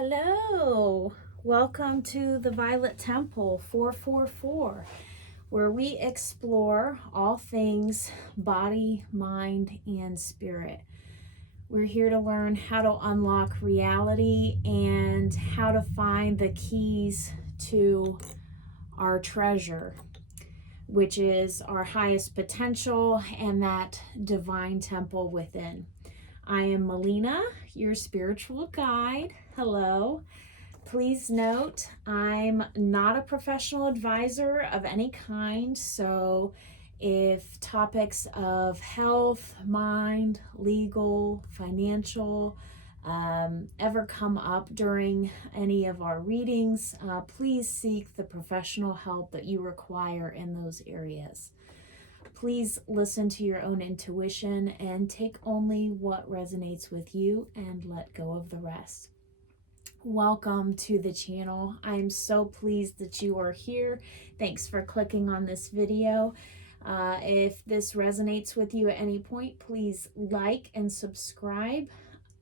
Hello, welcome to the Violet Temple 444, where we explore all things body, mind, and spirit. We're here to learn how to unlock reality and how to find the keys to our treasure, which is our highest potential and that divine temple within. I am Melina, your spiritual guide. Hello. Please note, I'm not a professional advisor of any kind, so if topics of health, mind, legal, financial ever come up during any of our readings, please seek the professional help that you require in those areas. Please listen to your own intuition and take only what resonates with you and let go of the rest. Welcome to the channel. I'm so pleased that you are here. Thanks for clicking on this video. If this resonates with you at any point, please like and subscribe.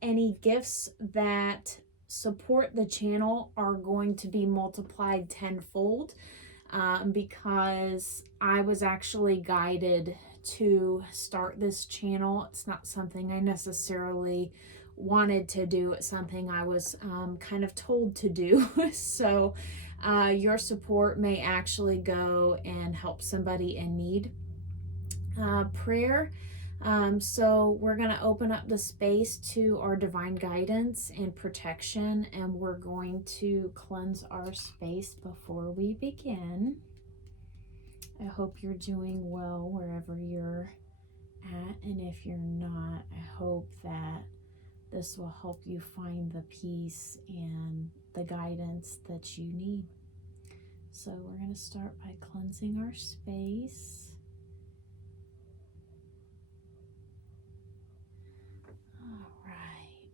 Any gifts that support the channel are going to be multiplied tenfold. Because I was actually guided to start this channel. It's not something I necessarily wanted to do. It's something I was kind of told to do. So your support may actually go and help somebody in need. Prayer. So we're going to open up the space to our divine guidance and protection, and we're going to cleanse our space before we begin. I hope you're doing well wherever you're at, and if you're not, I hope that this will help you find the peace and the guidance that you need. So we're going to start by cleansing our space.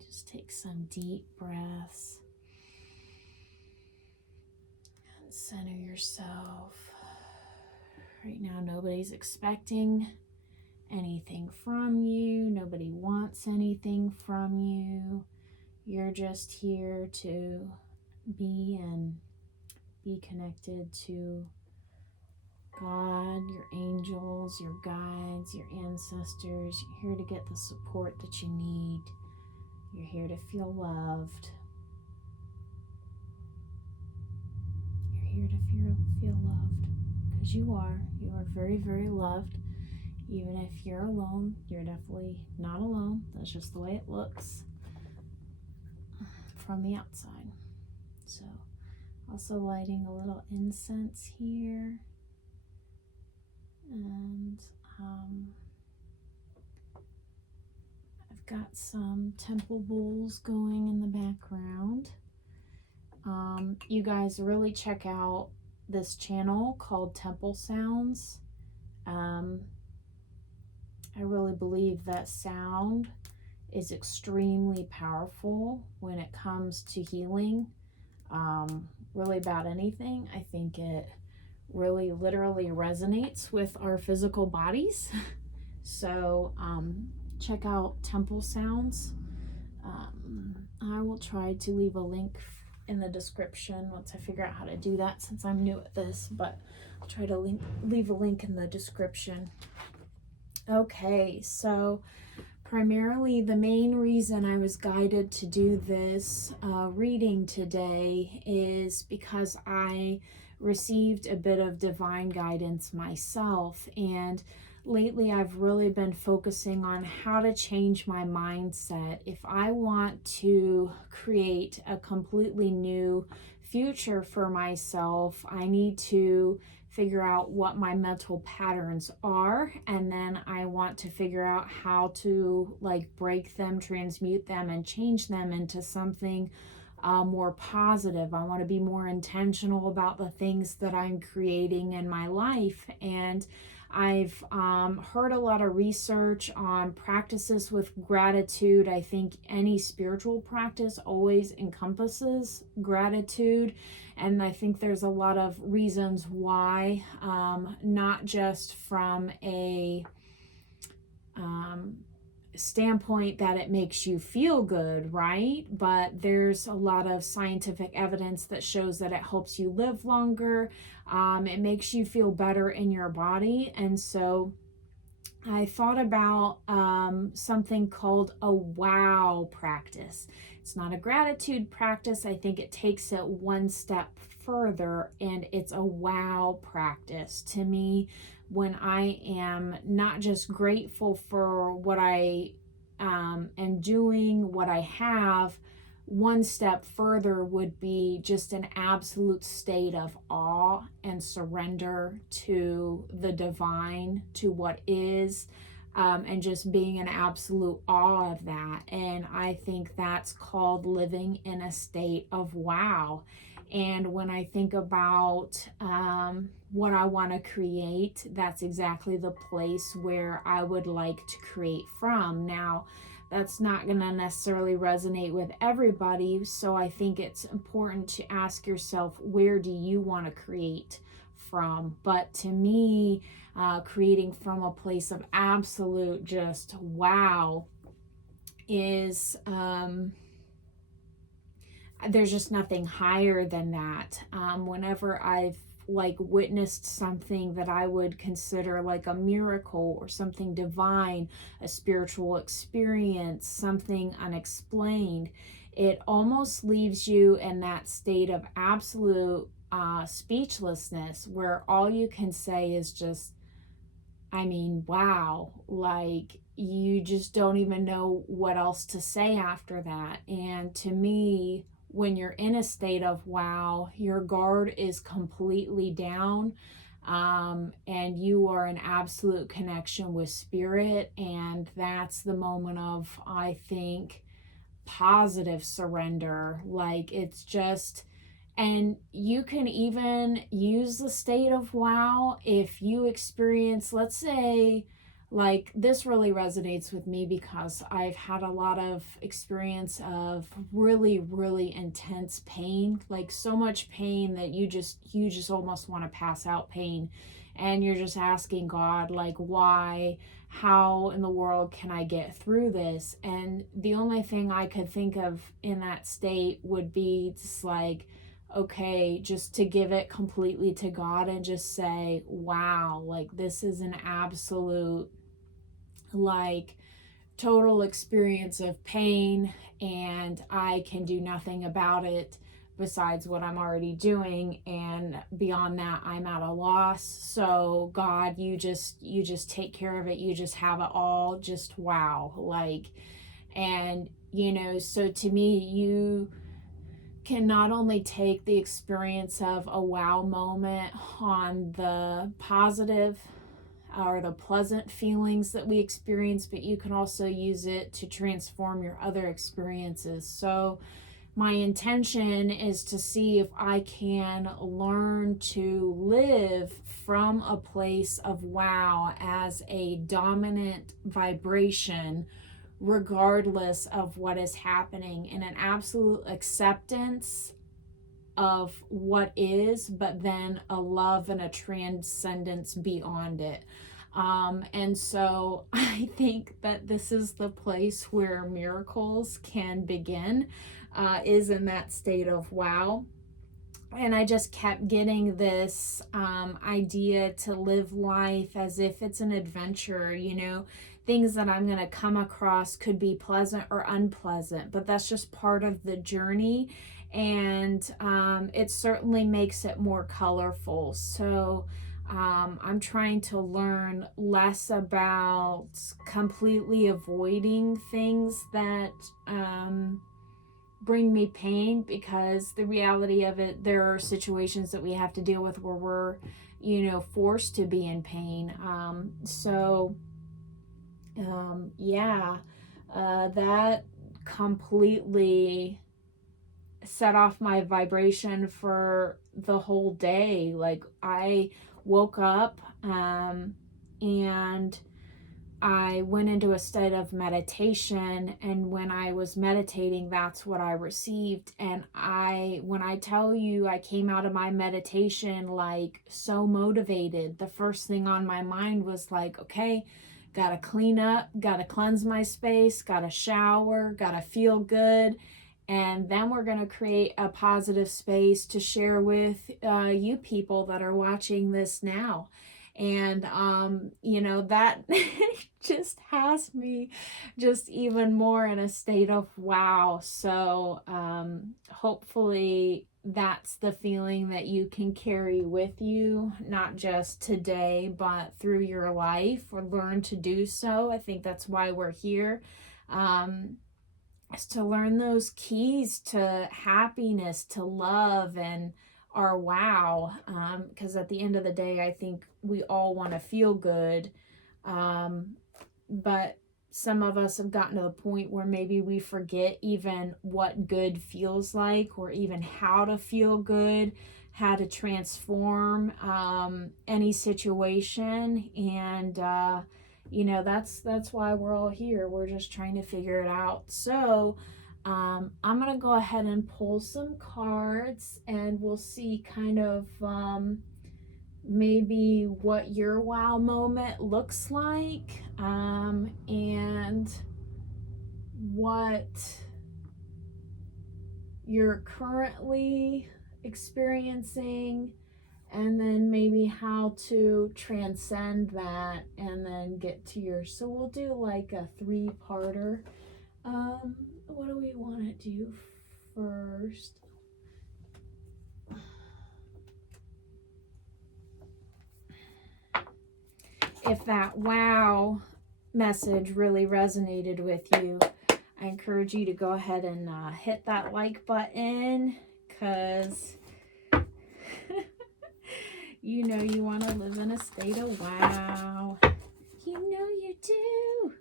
Just take some deep breaths and center yourself. Right now, nobody's expecting anything from you. Nobody wants anything from you. You're just here to be and be connected to God, your angels, your guides, your ancestors. You're here to get the support that you need. You're here to feel loved. You're here to feel loved because you are. You are very, very loved. Even if you're alone, you're definitely not alone. That's just the way it looks from the outside. So, also lighting a little incense here. And I've got some temple bowls going in the background. You guys really check out this channel called Temple Sounds. I really believe that sound is extremely powerful when it comes to healing. Really about anything. I think it really literally resonates with our physical bodies. So check out Temple Sounds. I will try to leave a link in the description once I figure out how to do that, since I'm new at this, but I'll try to leave a link in the description. Okay, so primarily the main reason I was guided to do this reading today is because I received a bit of divine guidance myself, and lately I've really been focusing on how to change my mindset. If I want to create a completely new future for myself, I need to figure out what my mental patterns are, and then I want to figure out how to break them, transmute them, and change them into something more positive. I want to be more intentional about the things that I'm creating in my life. And I've heard a lot of research on practices with gratitude. I think any spiritual practice always encompasses gratitude. And I think there's a lot of reasons why, not just from a standpoint that it makes you feel good, right? But there's a lot of scientific evidence that shows that it helps you live longer. It makes you feel better in your body. And so I thought about something called a wow practice. It's not a gratitude practice. I think it takes it one step further, and it's a wow practice. To me, when I am not just grateful for what I am doing, what I have, one step further would be just an absolute state of awe and surrender to the divine, to what is, and just being in absolute awe of that. And I think that's called living in a state of wow. And when I think about what I want to create, that's exactly the place where I would like to create from. Now, that's not going to necessarily resonate with everybody, so I think it's important to ask yourself, where do you want to create from? But to me, creating from a place of absolute just wow is there's just nothing higher than that. Whenever I've witnessed something that I would consider like a miracle or something divine, a spiritual experience, something unexplained, it almost leaves you in that state of absolute speechlessness, where all you can say is just, I mean, wow. Like, you just don't even know what else to say after that. And to me, when you're in a state of wow, your guard is completely down, and you are in absolute connection with spirit. And that's the moment of, I think, positive surrender. Like, it's just, and you can even use the state of wow if you experience, let's say, like, this really resonates with me because I've had a lot of experience of really, really intense pain, like so much pain that you just almost want to pass out pain. And you're just asking God, like, why? How in the world can I get through this? And the only thing I could think of in that state would be just like, okay, just to give it completely to God and just say, wow, like, this is an absolute, like, total experience of pain, and I can do nothing about it besides what I'm already doing, and beyond that I'm at a loss. So God, you just take care of it. You just have it all. Just wow. Like, and so to me, you can not only take the experience of a wow moment on the positive or the pleasant feelings that we experience, but you can also use it to transform your other experiences. So my intention is to see if I can learn to live from a place of wow as a dominant vibration, regardless of what is happening, in an absolute acceptance of what is, but then a love and a transcendence beyond it. And so I think that this is the place where miracles can begin, is in that state of wow. And I just kept getting this idea to live life as if it's an adventure. Things that I'm going to come across could be pleasant or unpleasant, but that's just part of the journey. And it certainly makes it more colorful. So I'm trying to learn less about completely avoiding things that bring me pain, because the reality of it, there are situations that we have to deal with where we're forced to be in pain. That completely set off my vibration for the whole day. Like, I woke up and I went into a state of meditation, and when I was meditating, that's what I received. And when I tell you, I came out of my meditation like so motivated. The first thing on my mind was like, okay, Gotta clean up, gotta cleanse my space, gotta shower, gotta feel good. And then we're going to create a positive space to share with you people that are watching this now. And, that just has me just even more in a state of wow. So hopefully that's the feeling that you can carry with you, not just today, but through your life, or learn to do so. I think that's why we're here. Is to learn those keys to happiness, to love, and our wow. Because at the end of the day, I think we all want to feel good. But some of us have gotten to the point where maybe we forget even what good feels like, or even how to feel good, how to transform any situation. And that's why we're all here. We're just trying to figure it out. So I'm gonna go ahead and pull some cards, and we'll see kind of maybe what your wow moment looks like, and what you're currently experiencing, and then maybe how to transcend that and then get to yours. So we'll do like a 3-parter. What do we want to do first? If that wow message really resonated with you, I encourage you to go ahead and hit that like button, because you know you want to live in a state of wow. You know you do.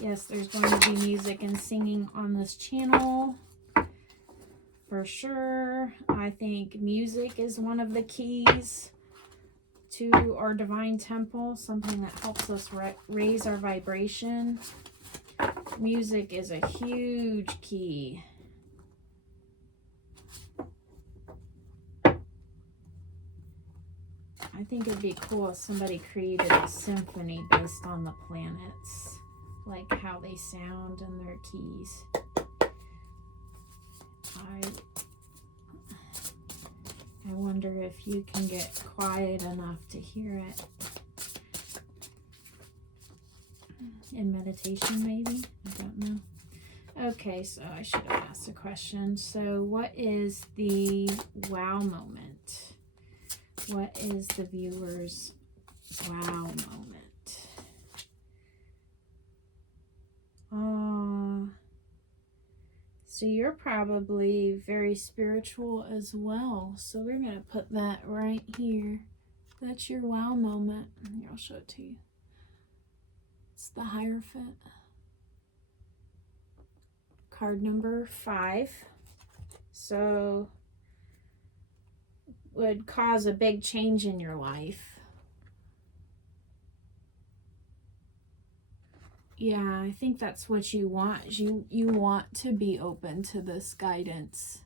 Yes, there's going to be music and singing on this channel for sure. I think music is one of the keys to our divine temple, something that helps us raise our vibration. Music is a huge key. I think it'd be cool if somebody created a symphony based on the planets, like how they sound and their keys. I wonder if you can get quiet enough to hear it. In meditation, maybe? I don't know. Okay, so I should have asked a question. So what is the wow moment? What is the viewer's wow moment? So you're probably very spiritual as well. So we're going to put that right here. That's your wow moment. Here, I'll show it to you. It's the Hierophant. Card number 5. So would cause a big change in your life. Yeah, I think that's what you want. You want to be open to this guidance.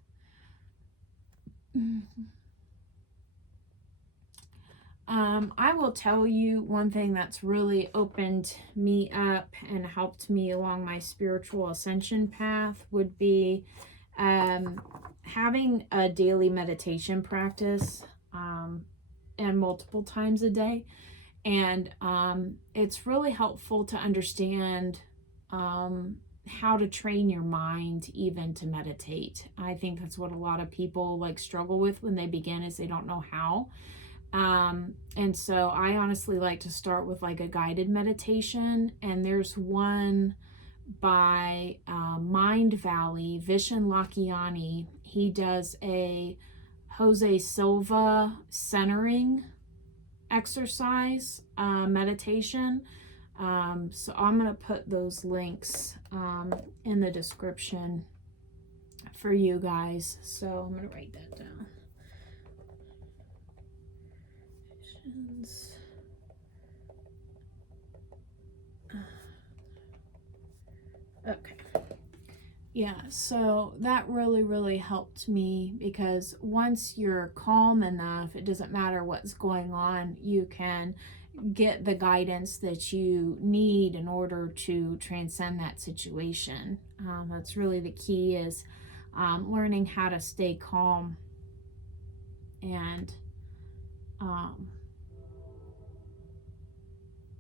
I will tell you one thing that's really opened me up and helped me along my spiritual ascension path would be having a daily meditation practice, and multiple times a day. And it's really helpful to understand how to train your mind even to meditate. I think that's what a lot of people struggle with when they begin, is they don't know how. And so I honestly like to start with a guided meditation. And there's one by Mind Valley, Vishen Lakhiani. He does a Jose Silva centering exercise, meditation. So I'm going to put those links in the description for you guys. So I'm going to write that down. Okay. Yeah, so that really helped me, because once you're calm enough, it doesn't matter what's going on, you can get the guidance that you need in order to transcend that situation. That's really the key, is learning how to stay calm. And um,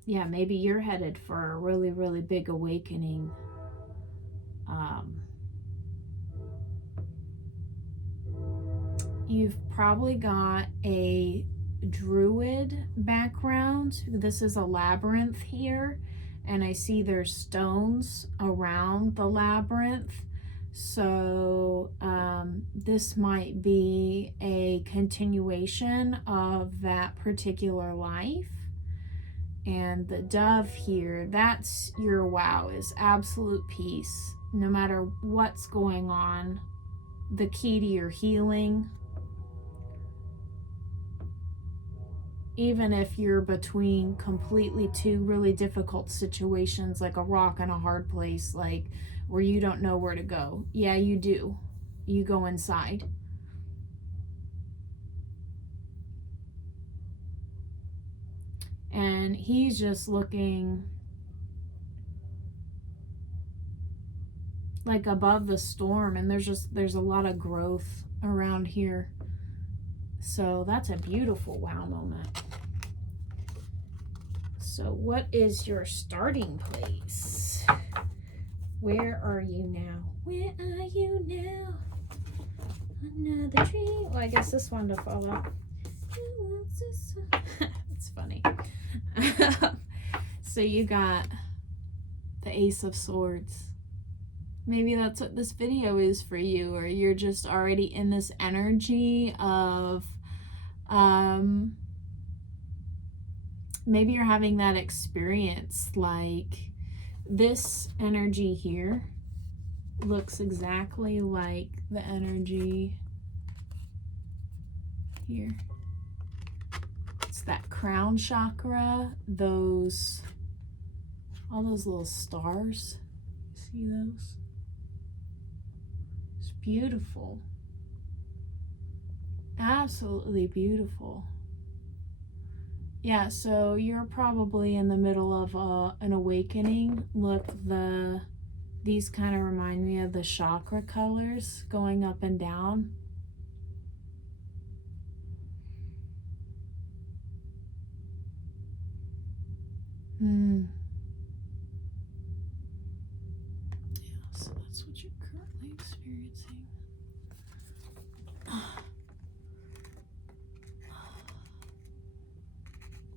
yeah, maybe you're headed for a really big awakening. You've probably got a druid background. This is a labyrinth here, and I see there's stones around the labyrinth. So this might be a continuation of that particular life. And the dove here, that's your wow, is absolute peace. No matter what's going on, the key to your healing, even if you're between completely two really difficult situations, like a rock and a hard place, like where you don't know where to go. Yeah, you do. You go inside. And he's just looking like above the storm, and there's a lot of growth around here. So that's a beautiful wow moment. So what is your starting place? Where are you now? Where are you now? Another tree. Well, I guess this one to follow. It's funny. So you got the Ace of Swords. Maybe that's what this video is for you, or you're just already in this energy of maybe you're having that experience. Like this energy here looks exactly like the energy here. It's that crown chakra, all those little stars. See those? It's beautiful. Absolutely beautiful. Yeah, so you're probably in the middle of an awakening. Look, these kind of remind me of the chakra colors going up and down. Yeah, so that's what you're currently experiencing.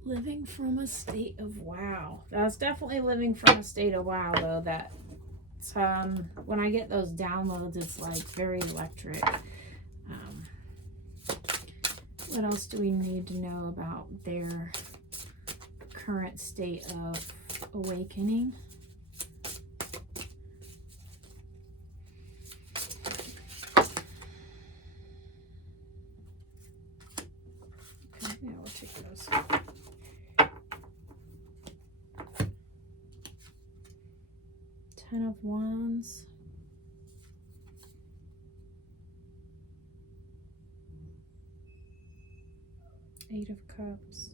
Living from a state of wow. That's definitely living from a state of wow, though. That's when I get those downloads, it's like very electric. What else do we need to know about their current state of awakening? Okay, yeah, we'll take those. Ten of Wands. Eight of Cups.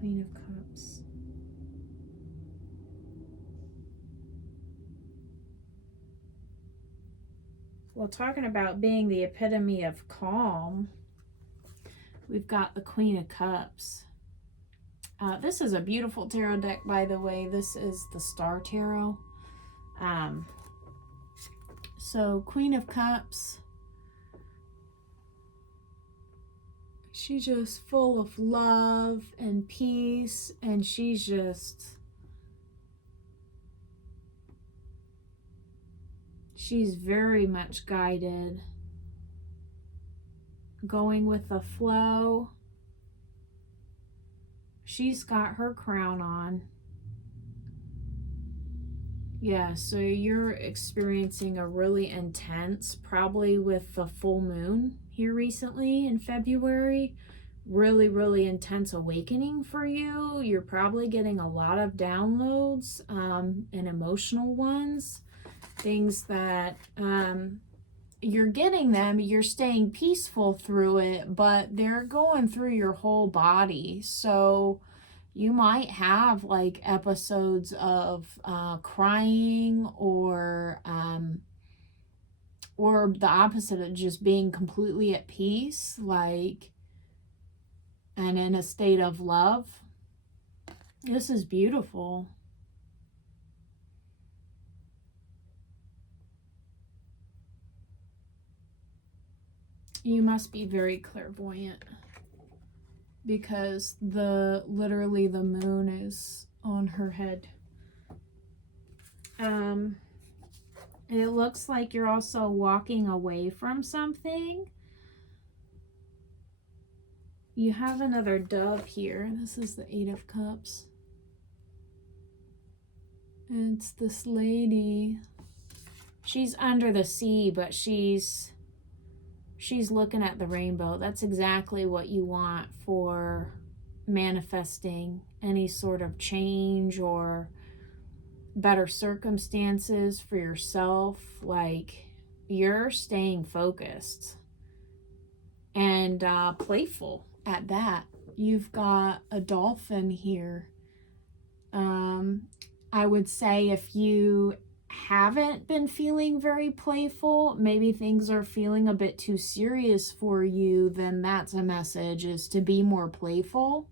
Queen of Cups. Well, talking about being the epitome of calm, we've got the Queen of Cups. This is a beautiful tarot deck, by the way. This is the Star Tarot. So Queen of Cups, she's just full of love and peace, and she's very much guided, going with the flow. She's got her crown on. Yeah, so you're experiencing a really intense, probably with the full moon here recently in February, really, really intense awakening for you. You're probably getting a lot of downloads, and emotional ones, things that you're getting them, you're staying peaceful through it, but they're going through your whole body. So you might have like episodes of crying, or the opposite of just being completely at peace, like, and in a state of love. This is beautiful. You must be very clairvoyant, because literally the moon is on her head. It looks like you're also walking away from something. You have another dove here. This is the Eight of Cups. And it's this lady. She's under the sea, but she's looking at the rainbow. That's exactly what you want for manifesting any sort of change or better circumstances for yourself. Like, you're staying focused and playful at that. You've got a dolphin here. I would say if you haven't been feeling very playful, maybe things are feeling a bit too serious for you, then that's a message, is to be more playful.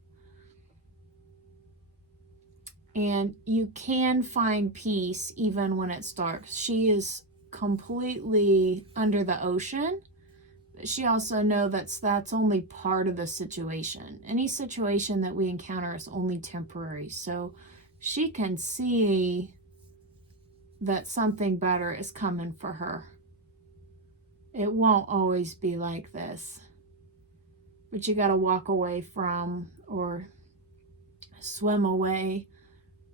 And you can find peace even when it's dark. She is completely under the ocean. She also knows that's only part of the situation. Any situation that we encounter is only temporary. So she can see that something better is coming for her. It won't always be like this. But you got to walk away from, or swim away,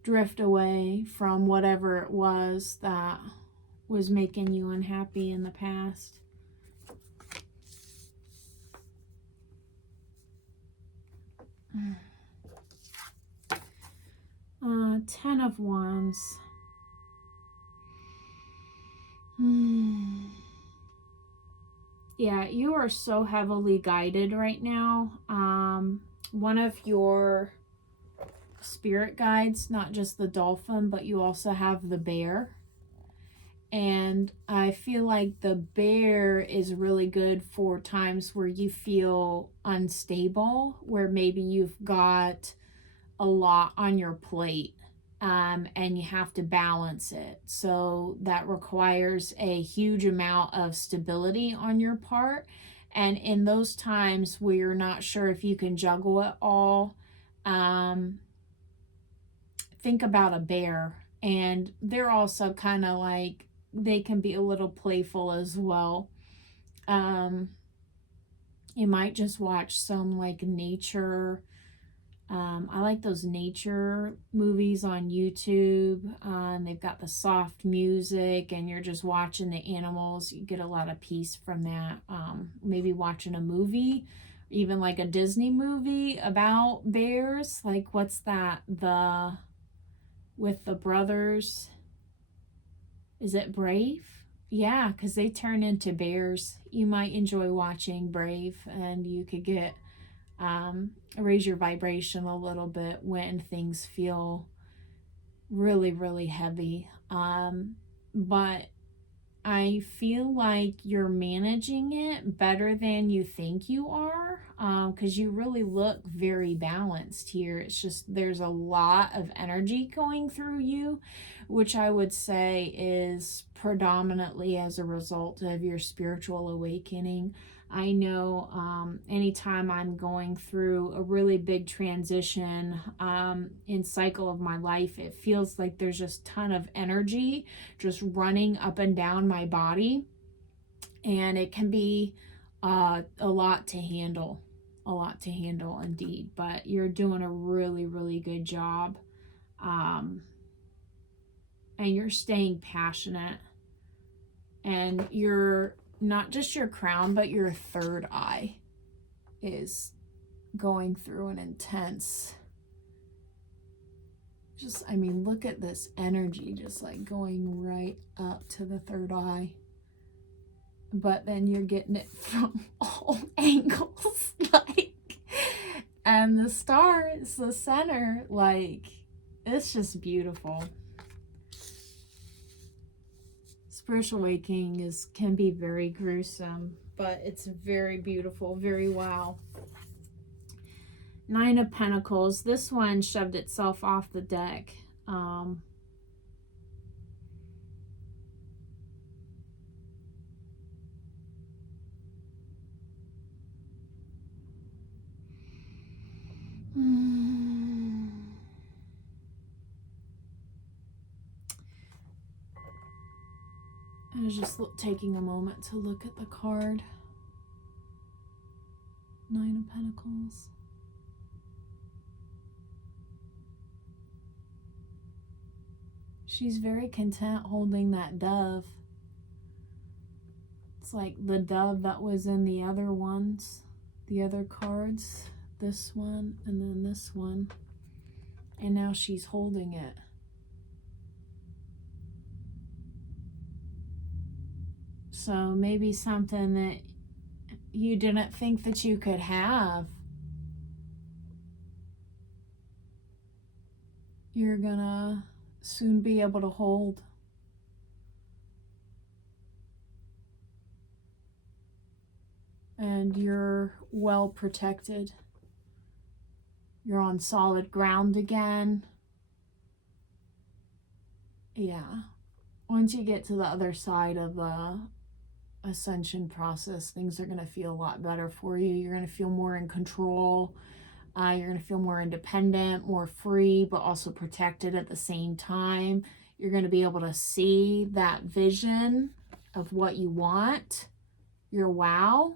drift away from whatever it was that was making you unhappy in the past. Ten of Wands. Yeah, you are so heavily guided right now. One of your spirit guides, not just the dolphin, but you also have the bear. And I feel like the bear is really good for times where you feel unstable, where maybe you've got a lot on your plate, and you have to balance it. So that requires a huge amount of stability on your part. And in those times where you're not sure if you can juggle it all, think about a bear. And they're also kind of like, they can be a little playful as well. You might just watch some like nature. I like those nature movies on YouTube. They've got the soft music and you're just watching the animals. You get a lot of peace from that. Maybe watching a movie, even like a Disney movie about bears. Like, what's that? With the brothers. Is it Brave? Yeah, because they turn into bears. You might enjoy watching Brave, and you could get raise your vibration a little bit when things feel really, really heavy. But I feel like you're managing it better than you think you are, because you really look very balanced here. It's just there's a lot of energy going through you, which I would say is predominantly as a result of your spiritual awakening. I know anytime I'm going through a really big transition in cycle of my life, it feels like there's just a ton of energy just running up and down my body. And it can be a lot to handle. A lot to handle indeed. But you're doing a really, really good job. And you're staying passionate. And you're not just your crown, but your third eye is going through an intense, just, I mean, look at this energy just like going right up to the third eye. But then you're getting it from all angles, like, and the star is the center, like, it's just beautiful. Spiritual awakening can be very gruesome, but it's very beautiful, very wow. Nine of Pentacles. This one shoved itself off the deck. I was just taking a moment to look at the card. Nine of Pentacles. She's very content holding that dove. It's like the dove that was in the other ones, the other cards. This one and then this one. And now she's holding it. So maybe something that you didn't think that you could have, you're gonna soon be able to hold. And you're well protected. You're on solid ground again. Yeah. Once you get to the other side of the ascension process, things are going to feel a lot better for you. You're going to feel more in control. You're going to feel more independent, more free, but also protected at the same time. You're going to be able to see that vision of what you want, your wow.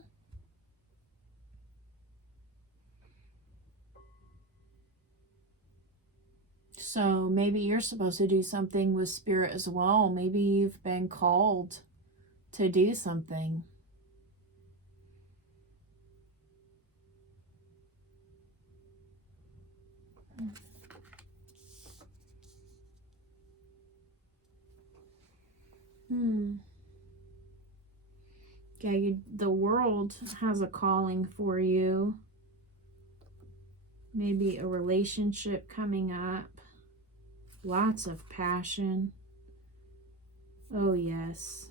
So maybe you're supposed to do something with spirit as well. Maybe you've been called to do something. Yeah, the world has a calling for you. Maybe a relationship coming up. Lots of passion. Oh, yes.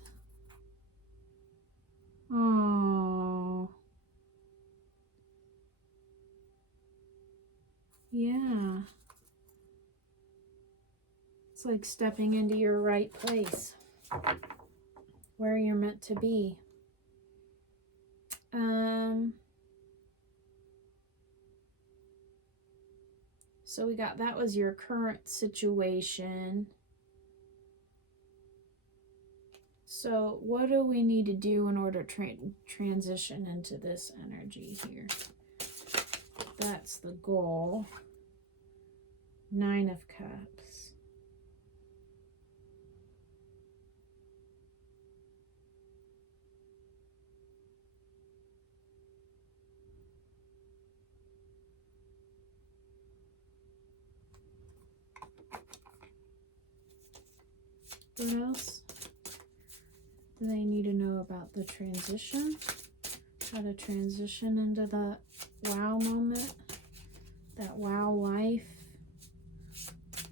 Oh. Yeah. It's like stepping into your right place. Where you're meant to be. So we got, that was your current situation. So what do we need to do in order to transition into this energy here? That's the goal. Nine of Cups. What else do they need to know about the transition? How to transition into that wow moment, that wow life,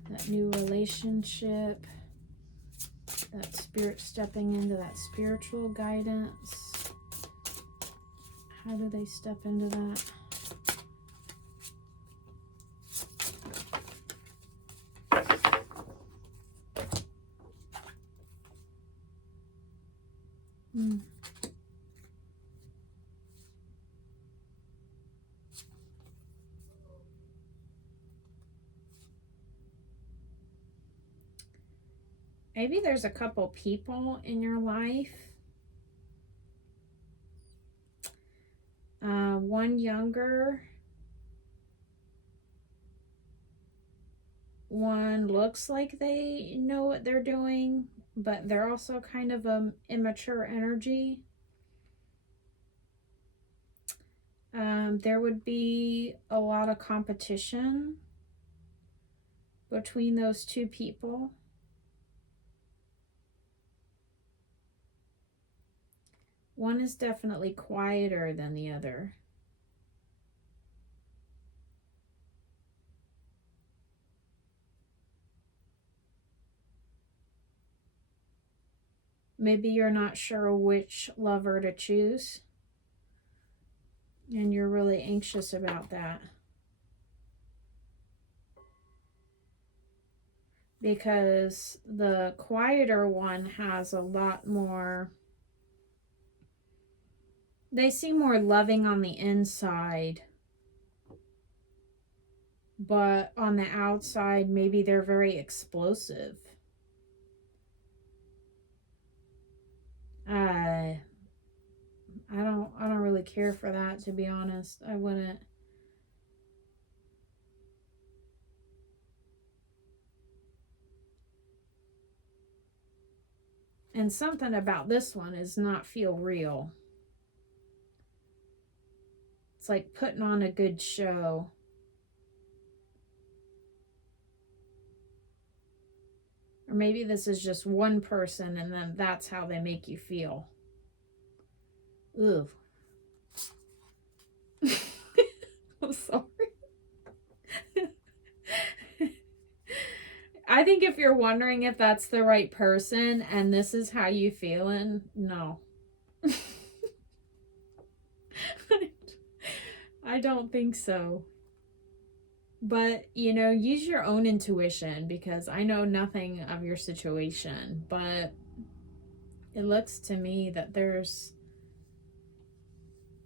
that new relationship, that spirit stepping into that spiritual guidance. How do they step into that? Maybe there's a couple people in your life. One younger. One looks like they know what they're doing, but they're also kind of immature energy. There would be a lot of competition between those two people. One is definitely quieter than the other. Maybe you're not sure which lover to choose, and you're really anxious about that. Because the quieter one has a lot more, they seem more loving on the inside, but on the outside, maybe they're very explosive. I don't really care for that, to be honest. I wouldn't. And something about this one is not feel real. It's like putting on a good show. Or maybe this is just one person and then that's how they make you feel. Ugh. I'm sorry. I think if you're wondering if that's the right person and this is how you feeling, no. I don't think so. But, use your own intuition, because I know nothing of your situation, but it looks to me that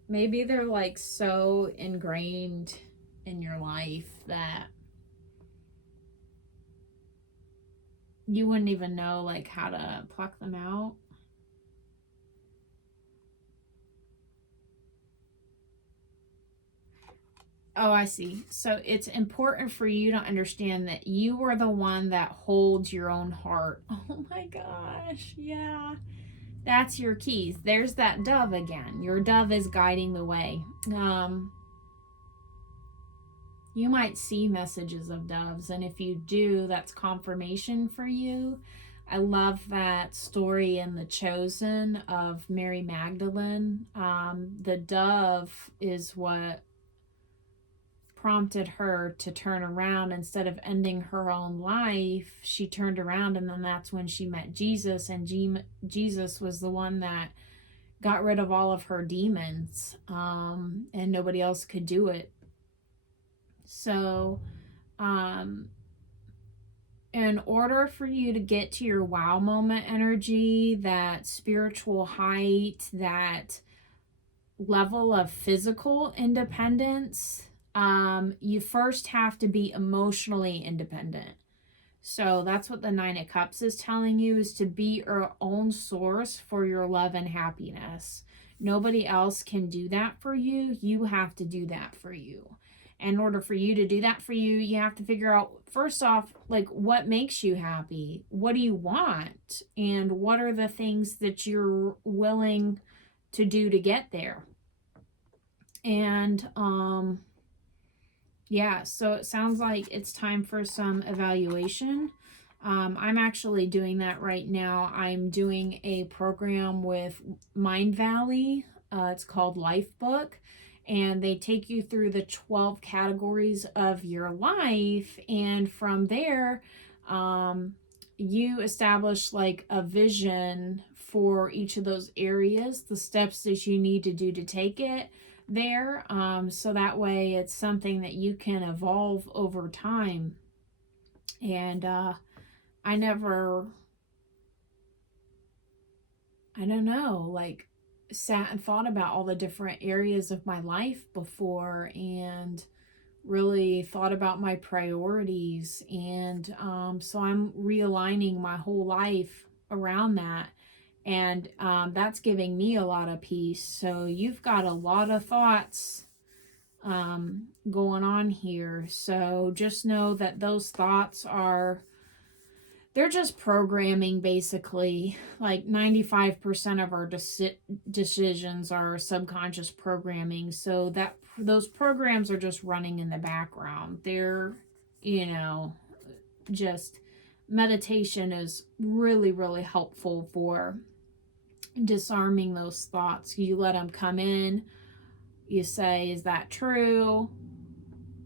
maybe they're like so ingrained in your life that you wouldn't even know like how to pluck them out. Oh, I see. So it's important for you to understand that you are the one that holds your own heart. Oh my gosh. Yeah. That's your keys. There's that dove again. Your dove is guiding the way. You might see messages of doves, and if you do, that's confirmation for you. I love that story in The Chosen of Mary Magdalene. The dove is what prompted her to turn around. Instead of ending her own life, she turned around, and then that's when she met Jesus, and Jesus was the one that got rid of all of her demons, and nobody else could do it. So in order for you to get to your wow moment energy, that spiritual height, that level of physical independence, you first have to be emotionally independent. So that's what the Nine of Cups is telling you, is to be your own source for your love and happiness. Nobody else can do that for you. You have to do that for you. In order for you to do that for you, you have to figure out, first off, like, what makes you happy? What do you want? And what are the things that you're willing to do to get there? And yeah, so it sounds like it's time for some evaluation. I'm actually doing that right now. I'm doing a program with Mindvalley. It's called Lifebook, and they take you through the 12 categories of your life, and from there, you establish like a vision for each of those areas, the steps that you need to do to take it there, so that way it's something that you can evolve over time. And I don't know, like, sat and thought about all the different areas of my life before, and really thought about my priorities, and so I'm realigning my whole life around that. And that's giving me a lot of peace. So you've got a lot of thoughts going on here. So just know that those thoughts are they're just programming, basically. Like 95% of our decisions are subconscious programming. So that those programs are just running in the background. They're, you know, just meditation is really, really helpful for disarming those thoughts. You let them come in, you say, is that true?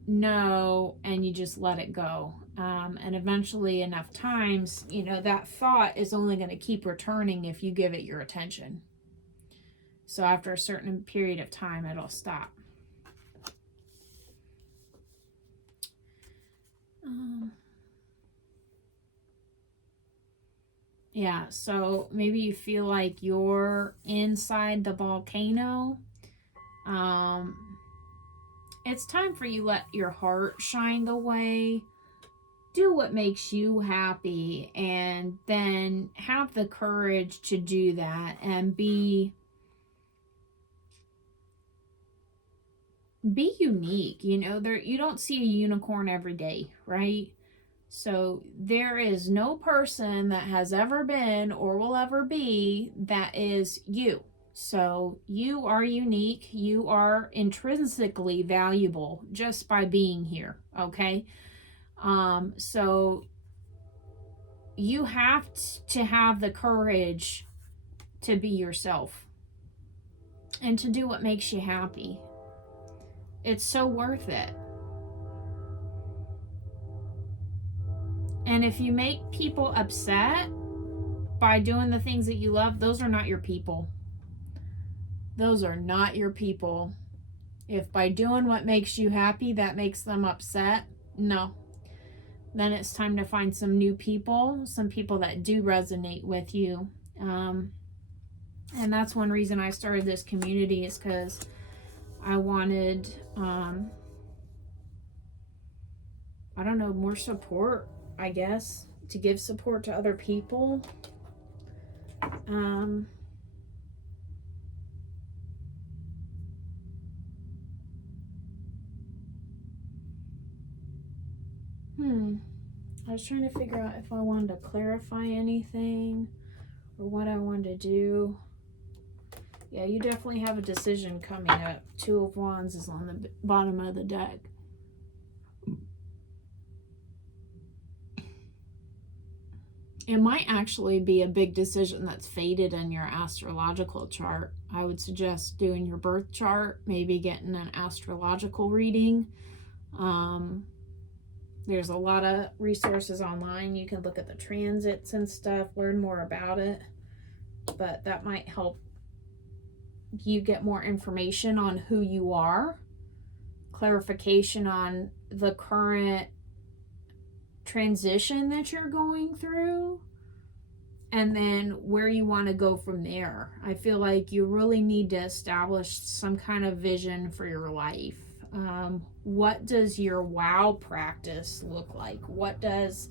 No, and you just let it go. And eventually, enough times, you know, that thought is only going to keep returning if you give it your attention. So after a certain period of time, it'll stop. Yeah, so maybe you feel like you're inside the volcano. It's time for you let your heart shine the way. Do what makes you happy, and then have the courage to do that and be unique. You know, there, you don't see a unicorn every day, right? So there is no person that has ever been or will ever be that is you. So you are unique. You are intrinsically valuable just by being here, okay? So you have to have the courage to be yourself and to do what makes you happy. It's so worth it. And if you make people upset by doing the things that you love, those are not your people. Those are not your people. If by doing what makes you happy, that makes them upset, no. Then it's time to find some new people, some people that do resonate with you. And that's one reason I started this community, is because I wanted, I don't know, more support, I guess, to give support to other people. I was trying to figure out if I wanted to clarify anything or what I wanted to do. Yeah, you definitely have a decision coming up. Two of Wands is on the bottom of the deck. It might actually be a big decision that's fated in your astrological chart. I would suggest doing your birth chart, maybe getting an astrological reading. There's a lot of resources online. You can look at the transits and stuff, learn more about it. But that might help you get more information on who you are, clarification on the current transition that you're going through, and then where you want to go from there. I feel like you really need to establish some kind of vision for your life. What does your wow practice look like? What does,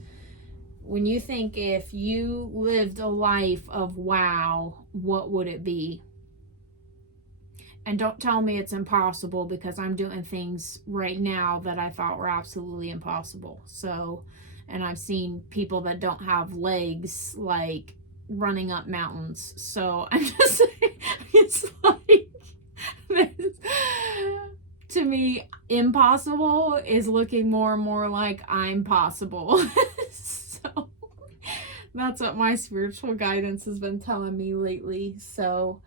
when you think if you lived a life of wow, what would it be? And don't tell me it's impossible, because I'm doing things right now that I thought were absolutely impossible. So, and I've seen people that don't have legs, like, running up mountains. So I'm just saying, it's like, to me, impossible is looking more and more like I'm possible. So that's what my spiritual guidance has been telling me lately. So,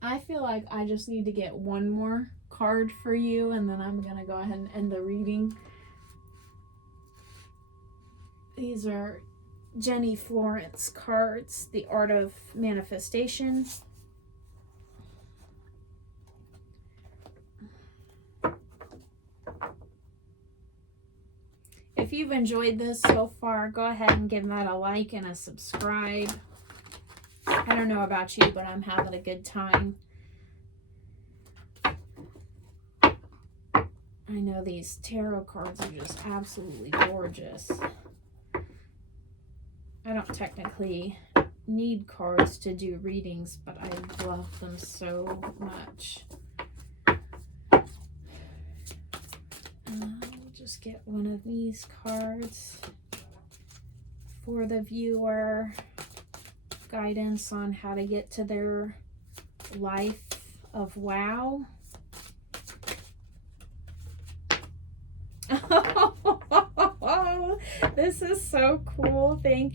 I feel like I just need to get one more card for you, and then I'm going to go ahead and end the reading. These are Jenny Florence cards, The Art of Manifestation. If you've enjoyed this so far, go ahead and give that a like and a subscribe. I don't know about you, but I'm having a good time. I know these tarot cards are just absolutely gorgeous. I don't technically need cards to do readings, but I love them so much. We'll just get one of these cards. for the viewer, guidance on how to get to their life of wow. Oh, this is so cool. Thank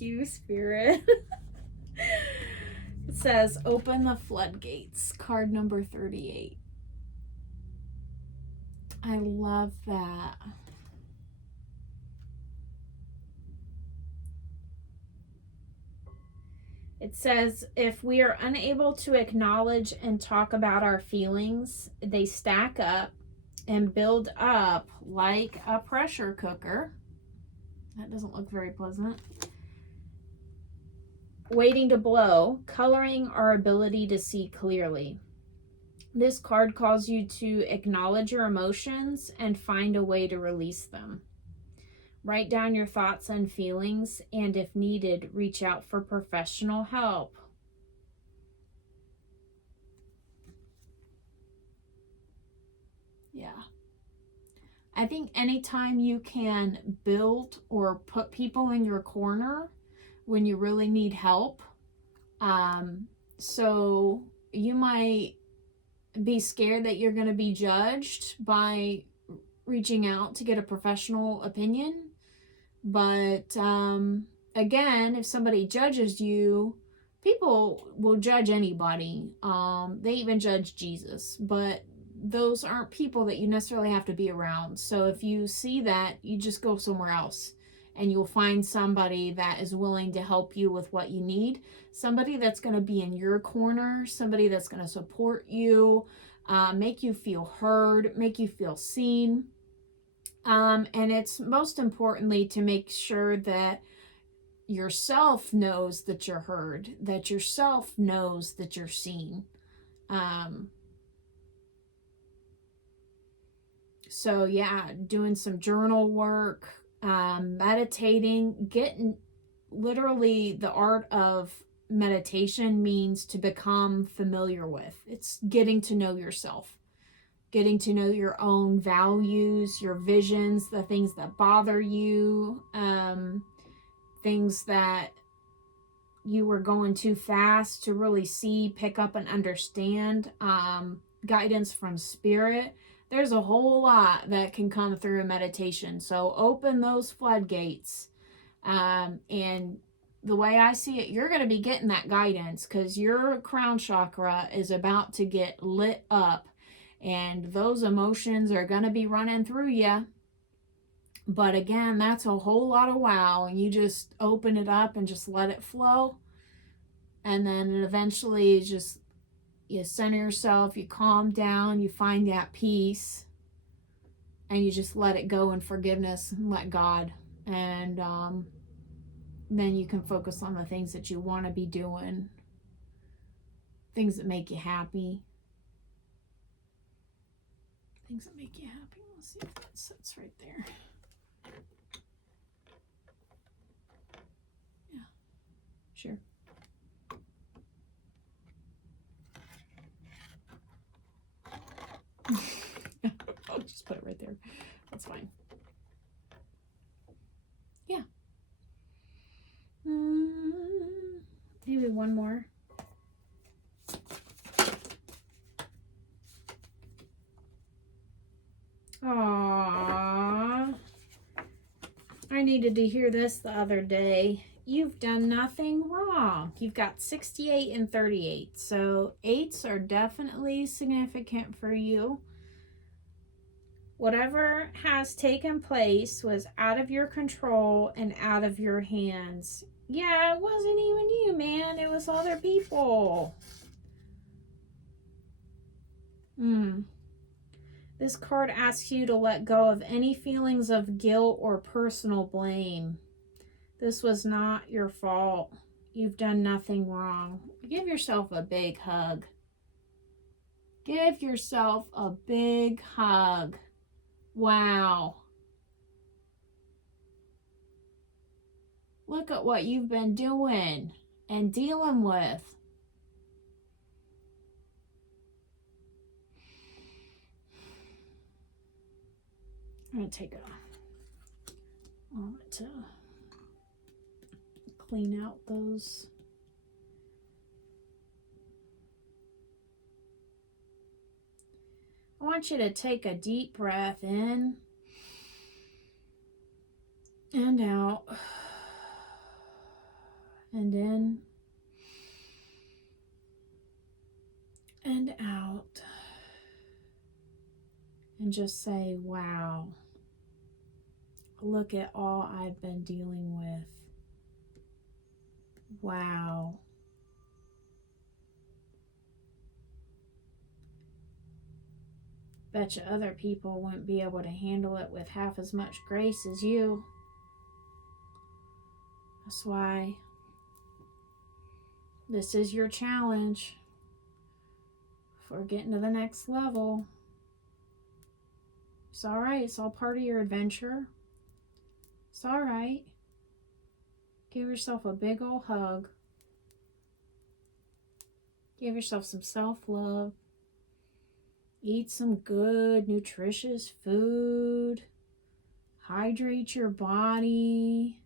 you, Spirit. It says, open the floodgates, card number 38. I love that. It says, if we are unable to acknowledge and talk about our feelings, they stack up and build up like a pressure cooker. That doesn't look very pleasant. Waiting to blow, coloring our ability to see clearly. This card calls you to acknowledge your emotions and find a way to release them. Write down your thoughts and feelings, and if needed, reach out for professional help. Yeah. I think anytime you can build or put people in your corner when you really need help, so you might be scared that you're going to be judged by reaching out to get a professional opinion. But again, if somebody judges you, people will judge anybody. They even judge Jesus, but those aren't people that you necessarily have to be around. So if you see that, you just go somewhere else and you'll find somebody that is willing to help you with what you need. Somebody that's going to be in your corner, somebody that's going to support you, make you feel heard, make you feel seen. And it's most importantly to make sure that yourself knows that you're heard, that yourself knows that you're seen. So yeah, doing some journal work, meditating, getting literally the art of meditation means to become familiar with. It's getting to know yourself. Getting to know your own values, your visions, the things that bother you, things that you were going too fast to really see, pick up, and understand, guidance from Spirit. There's a whole lot that can come through meditation. So open those floodgates. And the way I see it, you're going to be getting that guidance because your crown chakra is about to get lit up. And those emotions are going to be running through you. But again, that's a whole lot of wow. And you just open it up and just let it flow. And then eventually just you center yourself, you calm down, you find that peace. And you just let it go in forgiveness and let God. And then you can focus on the things that you want to be doing. Things that make you happy. Things that make you happy. Let's see if that sits right there. Yeah, sure. I'll just put it right there. That's fine. Yeah. Maybe one more. Aww. I needed to hear this the other day. You've done nothing wrong. You've got 68 and 38. So 8s are definitely significant for you. Whatever has taken place was out of your control and out of your hands. Yeah, it wasn't even you, man. It was other people. This card asks you to let go of any feelings of guilt or personal blame. This was not your fault. You've done nothing wrong. Give yourself a big hug. Give yourself a big hug. Wow. Look at what you've been doing and dealing with. I'm going to take it off. I want it to clean out those. I want you to take a deep breath in and out, and in and out, and just say, wow, look at all I've been dealing with. Wow. Bet you other people wouldn't be able to handle it with half as much grace as you. That's why this is your challenge for getting to the next level. It's all right. It's all part of your adventure. It's all right. Give yourself a big old hug. Give yourself some self-love. Eat some good, nutritious food. Hydrate your body.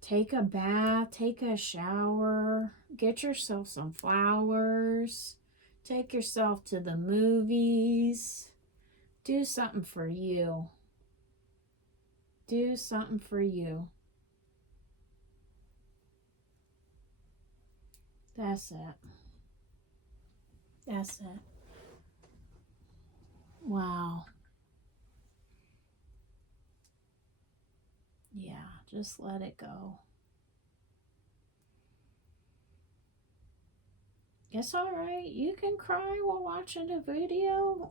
Take a bath. Take a shower. Get yourself some flowers. Take yourself to the movies. Do something for you. Do something for you. That's it. That's it. Wow. Yeah, just let it go. It's all right. You can cry while watching a video.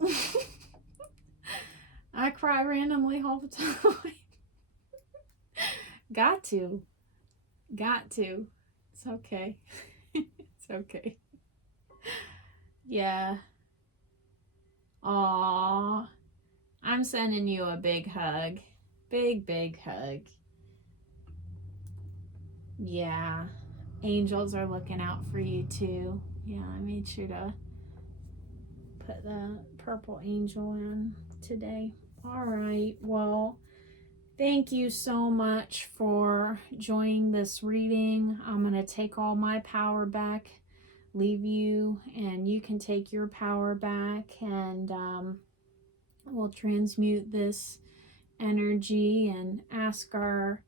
I cry randomly all the time. Got to. It's okay. It's okay. Yeah. Aw. I'm sending you a big hug. Big hug. Yeah. Angels are looking out for you too. Yeah, I made sure to put the purple angel in today. All right. Well, thank you so much for joining this reading. I'm going to take all my power back, leave you, and you can take your power back, and we'll transmute this energy and ask our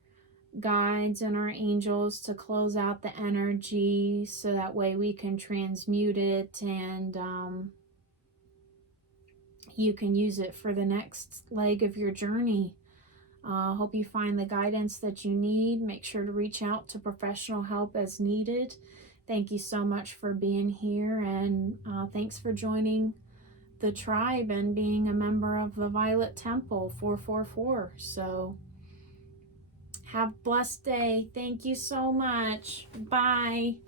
guides and our angels to close out the energy so that way we can transmute it, and you can use it for the next leg of your journey. Hope you find the guidance that you need. Make sure to reach out to professional help as needed. Thank you so much for being here, and thanks for joining the tribe and being a member of the Violet Temple 444. So have a blessed day. Thank you so much. Bye.